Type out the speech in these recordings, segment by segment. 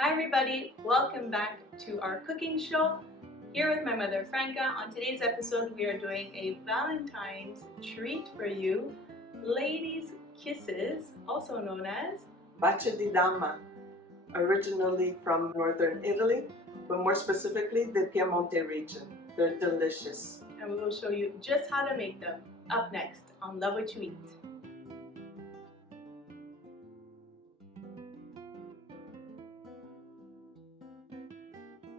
Hi everybody, welcome back to our cooking show. Here with my mother Franca. On today's episode we are doing a Valentine's treat for you. Ladies' kisses, also known as Baci di Dama, originally from northern Italy, but more specifically the Piedmonte region. They're delicious. And we will show you just how to make them up next on Love What You Eat.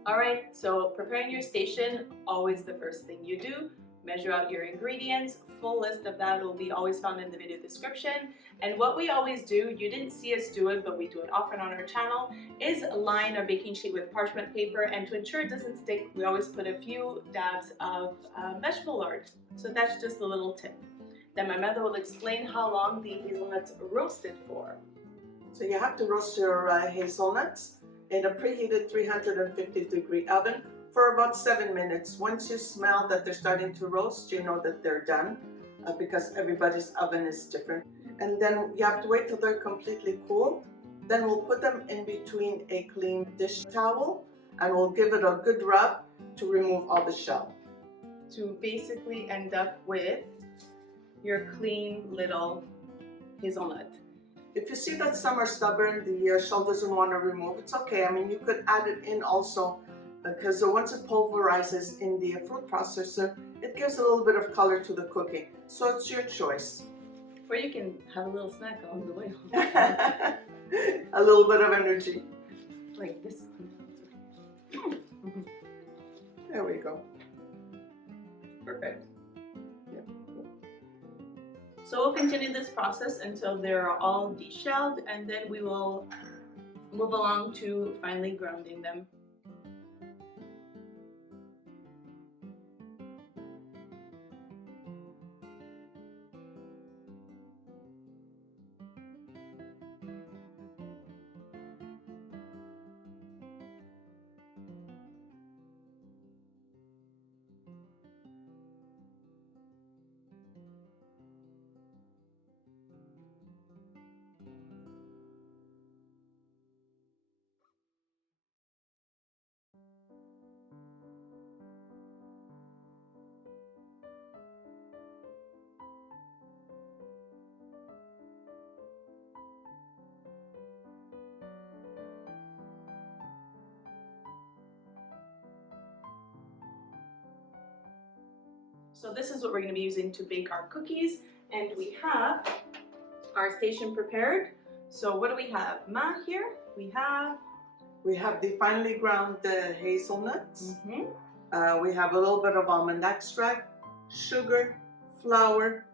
Alright, so preparing your station, always the first thing you do. Measure out your ingredients. Full list of that will be always found in the video description. And what we always do, you didn't see us do it, but we do it often on our channel, is line our baking sheet with parchment paper, and to ensure it doesn't stick, we always put a few dabs of vegetable lard. So that's just a little tip. Then my mother will explain how long the hazelnuts roasted for. So you have to roast your hazelnuts in a preheated 350-degree oven for about 7 minutes. Once you smell that they're starting to roast, you know that they're done because everybody's oven is different. And then you have to wait till they're completely cool. Then we'll put them in between a clean dish towel and we'll give it a good rub to remove all the shell. To basically end up with your clean little hazelnut. If you see that some are stubborn, the shell doesn't want to remove, it's okay. I mean, you could add it in also because once it pulverizes in the food processor, it gives a little bit of color to the cooking. So it's your choice. Or you can have a little snack along the way. A little bit of energy. Like this. There we go. Perfect. So we'll continue this process until they're all deshelled, and then we will move along to finally grounding them. So this is what we're going to be using to bake our cookies, and we have our station prepared. So what do we have? Ma, here we have the finely ground hazelnuts. Mm-hmm. We have a little bit of almond extract, sugar, flour,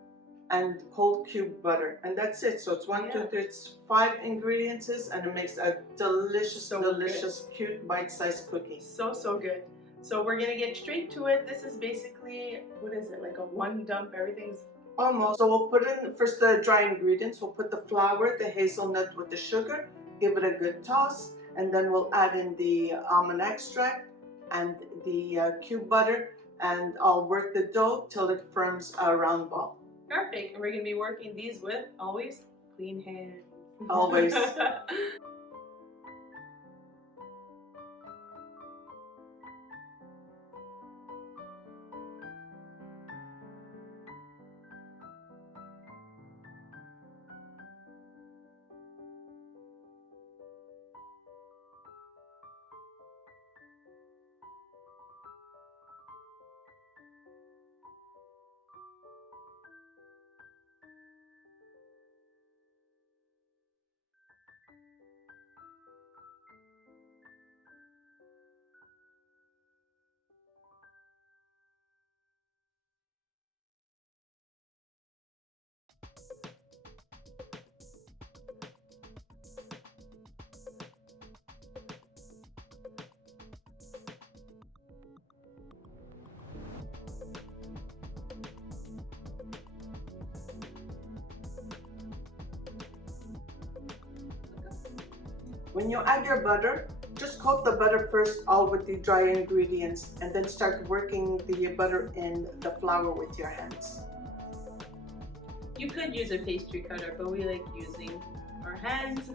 and cold cube butter, and that's it. So it's 1, 2, 3, it's 5 ingredients, and it makes a delicious, cute bite-sized cookie. So good. So we're gonna get straight to it. This is basically, what is it, like a one dump? Everything's almost. So we'll put in first the dry ingredients. We'll put the flour, the hazelnut with the sugar, give it a good toss, and then we'll add in the almond extract and the cube butter, and I'll work the dough till it forms a round ball. Perfect. And we're gonna be working these with always clean hands. Always. When you add your butter, just coat the butter first all with the dry ingredients and then start working the butter in the flour with your hands. You could use a pastry cutter, but we like using our hands.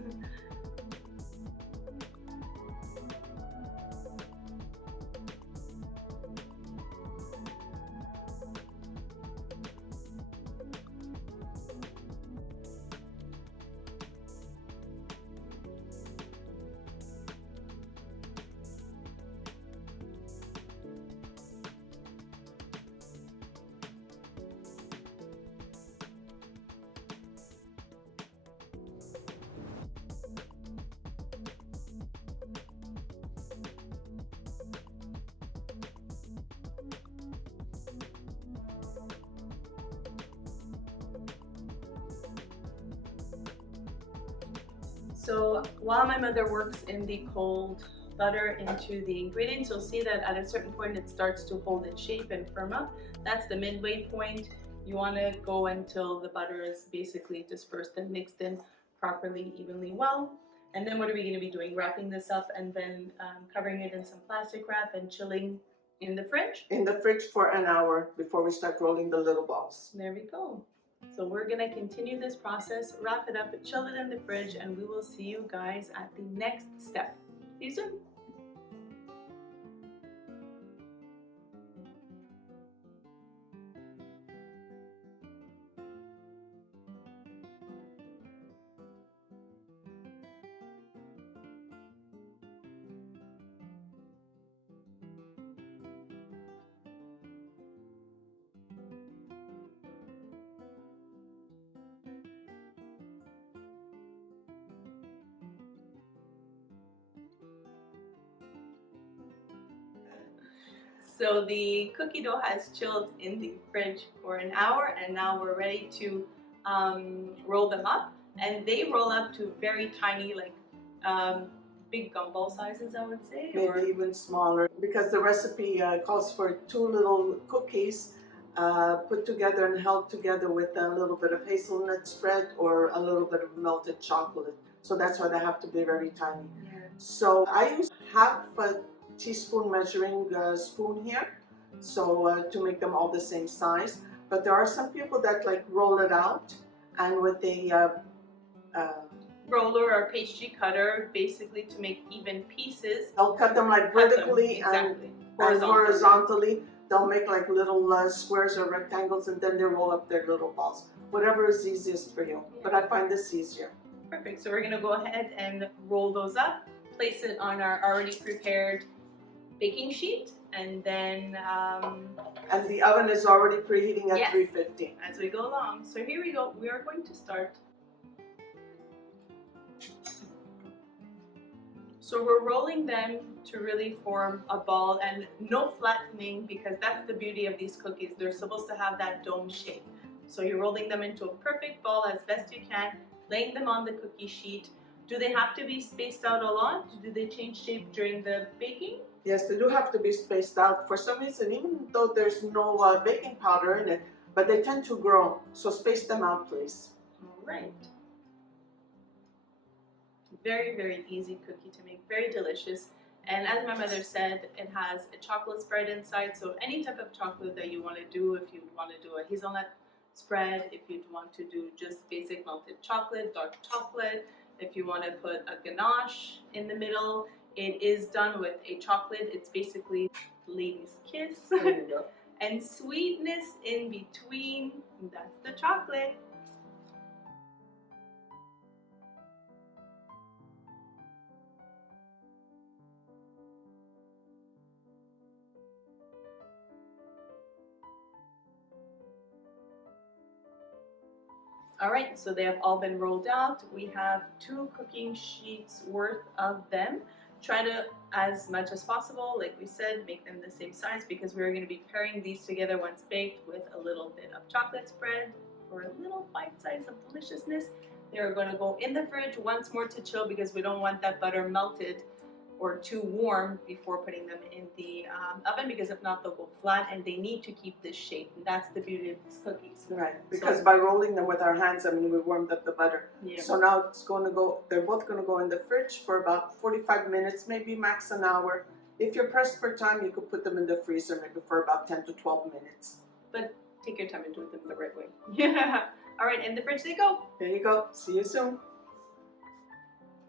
So while my mother works in the cold butter into the ingredients, you'll see that at a certain point it starts to hold its shape and firm up. That's the midway point. You want to go until the butter is basically dispersed and mixed in properly, evenly well. And then what are we going to be doing? Wrapping this up and then covering it in some plastic wrap and chilling in the fridge? In the fridge for an hour before we start rolling the little balls. There we go. So we're going to continue this process, wrap it up, chill it in the fridge, and we will see you guys at the next step. See you soon. So the cookie dough has chilled in the fridge for an hour, and now we're ready to roll them up. And they roll up to very tiny, like big gumball sizes, I would say. Maybe even smaller, because the recipe calls for 2 little cookies put together and held together with a little bit of hazelnut spread or a little bit of melted chocolate. So that's why they have to be very tiny. Yeah. So I use half a teaspoon measuring spoon here, so to make them all the same size. But there are some people that like roll it out and with a roller or pastry cutter, basically to make even pieces. they'll cut them like vertically exactly. and horizontally. They'll make like little squares or rectangles, and then they roll up their little balls. Whatever is easiest for you, but I find this easier. Perfect. So we're going to go ahead and roll those up, place it on our already prepared baking sheet, and then and the oven is already preheating at 350 as we go along. So here we go. We are going to start. So we're rolling them to really form a ball, and no flattening, because that's the beauty of these cookies. They're supposed to have that dome shape. So you're rolling them into a perfect ball as best you can, laying them on the cookie sheet. Do they have to be spaced out a lot? Do they change shape during the baking? Yes, they do have to be spaced out. For some reason, even though there's no baking powder in it, but they tend to grow. So space them out, please. All right. Very, very easy cookie to make, very delicious. And as my mother said, it has a chocolate spread inside. So any type of chocolate that you want to do, if you want to do a hazelnut spread, if you want to do just basic melted chocolate, dark chocolate, if you want to put a ganache in the middle, it is done with a chocolate. It's basically lady's kiss. There you go. And sweetness in between. That's the chocolate. All right, so they have all been rolled out. We have 2 cooking sheets worth of them. Try to, as much as possible, like we said, make them the same size, because we're going to be pairing these together once baked with a little bit of chocolate spread for a little bite size of deliciousness. They're going to go in the fridge once more to chill, because we don't want that butter melted or too warm before putting them in the oven, because if not, they'll go flat, and they need to keep this shape. And that's the beauty of these cookies. Right, because by rolling them with our hands, I mean, we warmed up the butter. Yeah. So now it's going to go, they're both going to go in the fridge for about 45 minutes, maybe max an hour. If you're pressed for time, you could put them in the freezer maybe for about 10 to 12 minutes. But take your time and do them the right way. Yeah. All right, in the fridge they go. There you go. See you soon.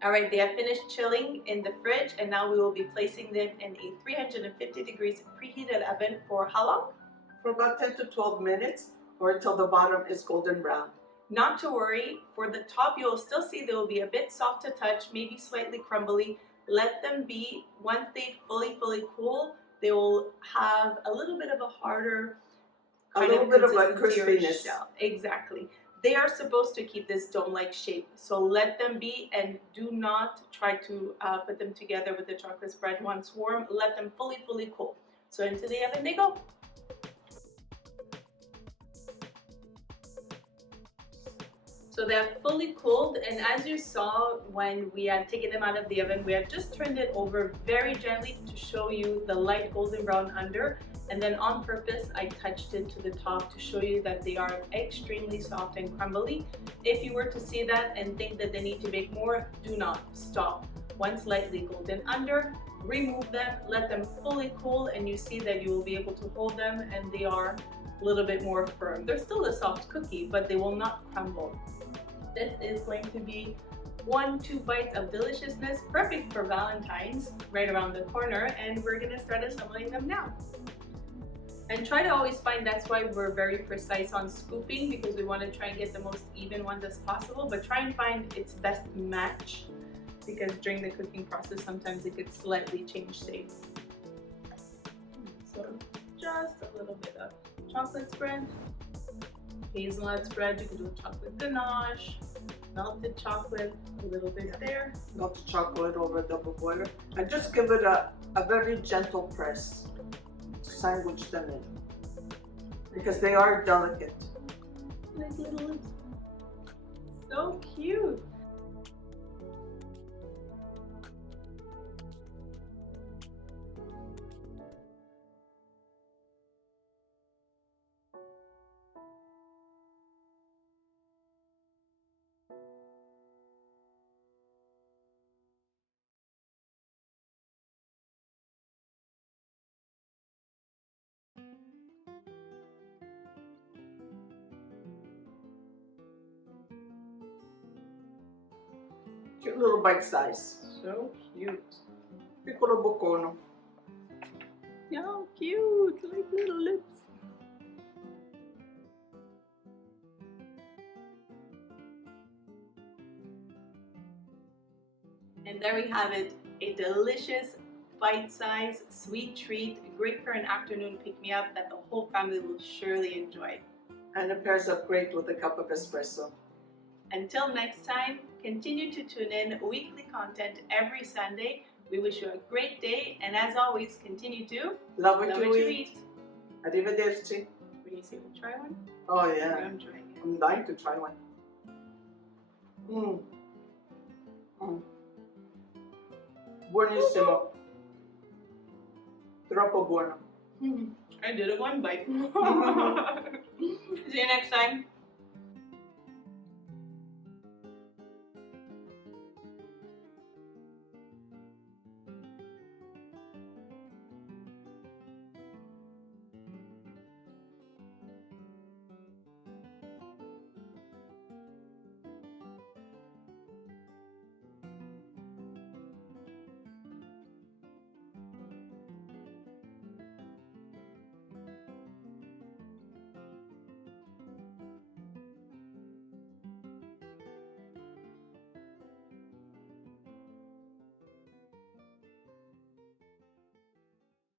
All right, they have finished chilling in the fridge, and now we will be placing them in a 350 degrees preheated oven for how long? For about 10 to 12 minutes, or until the bottom is golden brown. Not to worry, for the top you'll still see they will be a bit soft to touch, maybe slightly crumbly. Let them be. Once they fully cool, they will have a little bit of a harder kind a little bit of a consistency or crispiness. shell. Exactly. They are supposed to keep this dome-like shape, so let them be, and do not try to put them together with the chocolate spread once warm. Let them fully cool. So into the oven they go. So So they're fully cooled, and as you saw when we had taken them out of the oven, we had just turned it over very gently to show you the light golden brown under, and then on purpose I touched it to the top to show you that they are extremely soft and crumbly. If you were to see that and think that they need to bake more, do not stop. Once lightly golden under, remove them, let them fully cool, and you see that you will be able to hold them and they are a little bit more firm. They're still a soft cookie, but they will not crumble. This is going to be 1-2 bites of deliciousness, perfect for Valentine's, right around the corner, and we're gonna start assembling them now. And try to always find, that's why we're very precise on scooping, because we want to try and get the most even ones as possible, but try and find its best match, because during the cooking process sometimes it could slightly change shape. So just a little bit of chocolate spread, hazelnut spread, you can do a chocolate ganache, melted chocolate, a little bit there. Melted chocolate over a double boiler. And just give it a very gentle press to sandwich them in, because they are delicate. Like little lips. So cute. Cute little bite size. So cute. Piccolo boccono. So cute, like little lips. And there we have it, a delicious bite-sized sweet treat, great for an afternoon pick-me-up that the whole family will surely enjoy. And it pairs up great with a cup of espresso. Until next time, continue to tune in weekly content every Sunday. We wish you a great day, and as always, continue to Love what love you what you eat. eat. Arrivederci. When you say we'll try one, Oh yeah, I'm trying it. I'm dying to try one. Buonissimo. Troppo buono. I did it one bite. See you next time.